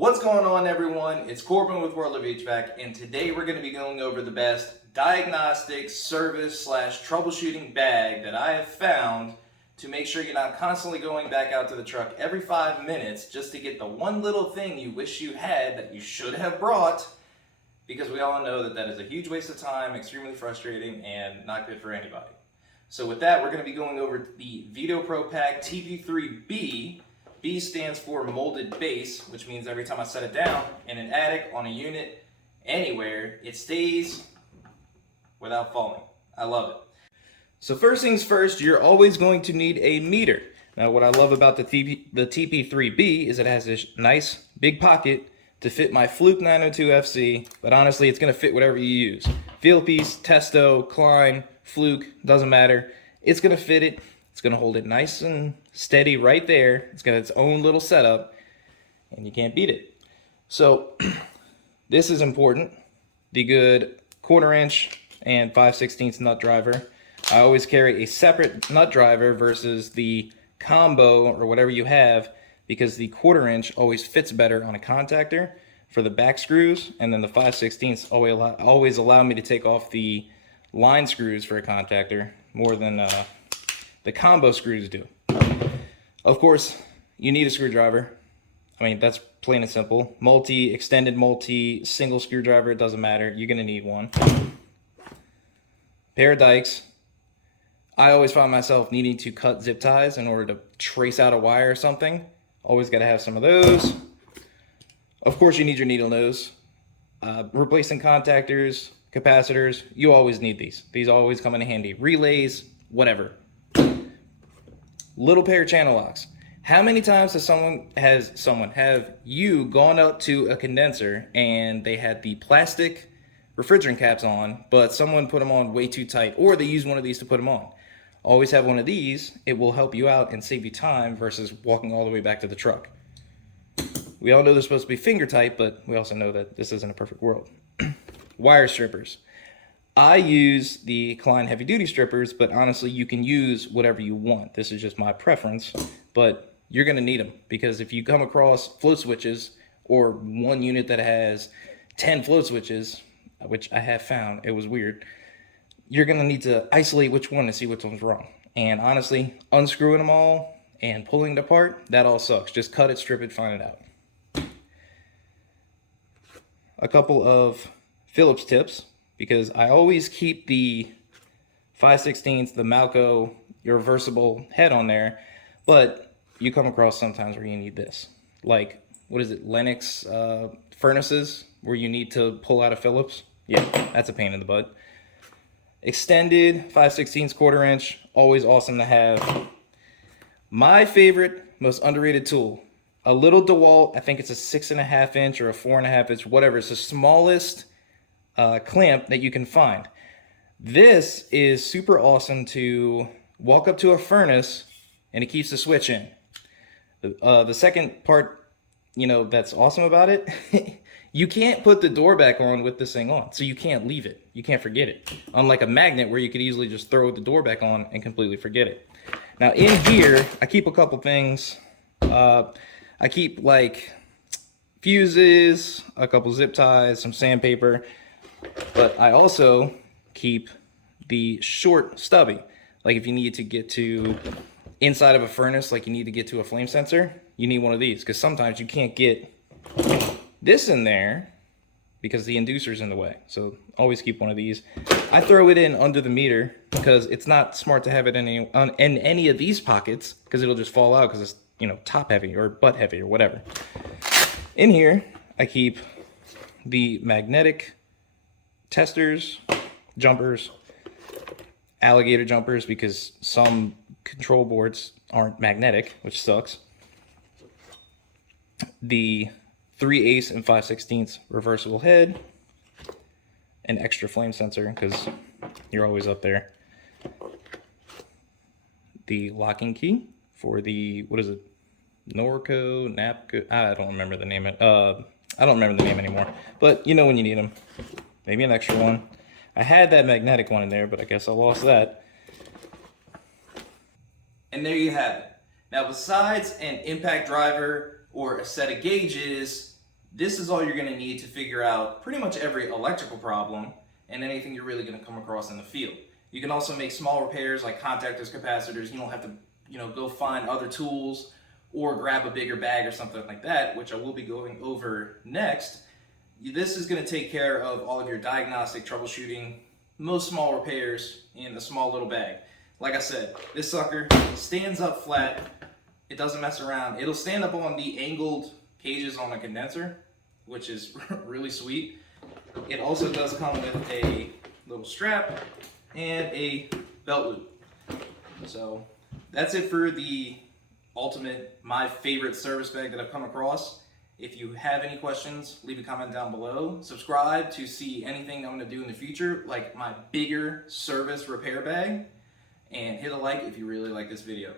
What's going on, everyone? It's Corbin with World of HVAC, and today we're going to be going over the best diagnostic service / troubleshooting bag that I have found to make sure you're not constantly going back out to the truck every 5 minutes just to get the one little thing you wish you had that you should have brought, because we all know that that is a huge waste of time, extremely frustrating, and not good for anybody. So with that, we're going to be going over the Veto Pro Pack TP3B. B stands for molded base, which means every time I set it down in an attic, on a unit, anywhere, it stays without falling. I love it. So first things first, you're always going to need a meter. Now what I love about the TP3B is it has this nice big pocket to fit my Fluke 902 FC, but honestly it's going to fit whatever you use. Fieldpiece, Testo, Klein, Fluke, doesn't matter. It's going to fit it. It's going to hold it nice and steady right there. It's got its own little setup, and you can't beat it. So this is important. The good 1/4 inch and 5/16 nut driver. I always carry a separate nut driver versus the combo or whatever you have, because the 1/4 inch always fits better on a contactor for the back screws, and then the 5/16 always allow me to take off the line screws for a contactor more than the combo screws do. Of course, you need a screwdriver. I mean, that's plain and simple. Multi, extended multi, single screwdriver, it doesn't matter. You're gonna need one. Pair of dikes. I always find myself needing to cut zip ties in order to trace out a wire or something. Always gotta have some of those. Of course, you need your needle nose. Replacing contactors, capacitors, you always need these. These always come in handy. Relays, whatever. Little pair of channel locks. How many times have you gone up to a condenser and they had the plastic refrigerant caps on, but someone put them on way too tight, or they use one of these to put them on? Always have one of these. It will help you out and save you time versus walking all the way back to the truck. We all know they're supposed to be finger tight, but we also know that this isn't a perfect world. Wire strippers. I use the Klein heavy duty strippers, but honestly you can use whatever you want. This is just my preference, but you're gonna need them, because if you come across float switches or one unit that has 10 float switches, which I have found, it was weird, you're gonna need to isolate which one to see which one's wrong. And honestly, unscrewing them all and pulling it apart, that all sucks. Just cut it, strip it, find it out. A couple of Phillips tips, because I always keep the 5/16, the Malco, your reversible head on there, but you come across sometimes where you need this. Like, what is it, Lennox furnaces, where you need to pull out a Phillips? Yeah, that's a pain in the butt. Extended 5/16, 1/4 inch, always awesome to have. My favorite, most underrated tool, a little DeWalt, I think it's a 6.5 inch or a 4.5 inch, whatever. It's the smallest clamp that you can find. This is super awesome to walk up to a furnace and it keeps the switch in. The second part, that's awesome about it, you can't put the door back on with this thing on, so you can't leave it. You can't forget it. Unlike a magnet where you could easily just throw the door back on and completely forget it. Now in here, I keep a couple things. I keep like fuses, a couple zip ties, some sandpaper, but I also keep the short stubby. Like if you need to get to inside of a furnace, like you need to get to a flame sensor, you need one of these, because sometimes you can't get this in there because the inducer's in the way. So always keep one of these. I throw it in under the meter because it's not smart to have it in any of these pockets, because it'll just fall out because it's top heavy or butt heavy or whatever. In here I keep the magnetic testers, jumpers, alligator jumpers, because some control boards aren't magnetic, which sucks. The 3/8 and 5/16 reversible head, an extra flame sensor because you're always up there. The locking key for the, what is it, Norco, Napco, I don't remember the name. I don't remember the name anymore, but you know when you need them. Maybe an extra one. I had that magnetic one in there, but I guess I lost that. And there you have it. Now, besides an impact driver or a set of gauges, This is all you're going to need to figure out pretty much every electrical problem and anything you're really going to come across in the field. You can also make small repairs like contactors, capacitors. You don't have to, go find other tools or grab a bigger bag or something like that, which I will be going over next. This is going to take care of all of your diagnostic troubleshooting, most small repairs in a small little bag. Like I said, this sucker stands up flat. It doesn't mess around. It'll stand up on the angled cages on a condenser, which is really sweet. It also does come with a little strap and a belt loop. So that's it for the ultimate, my favorite service bag that I've come across. If you have any questions, leave a comment down below. Subscribe to see anything I'm going to do in the future, like my bigger service repair bag. And hit a like if you really like this video.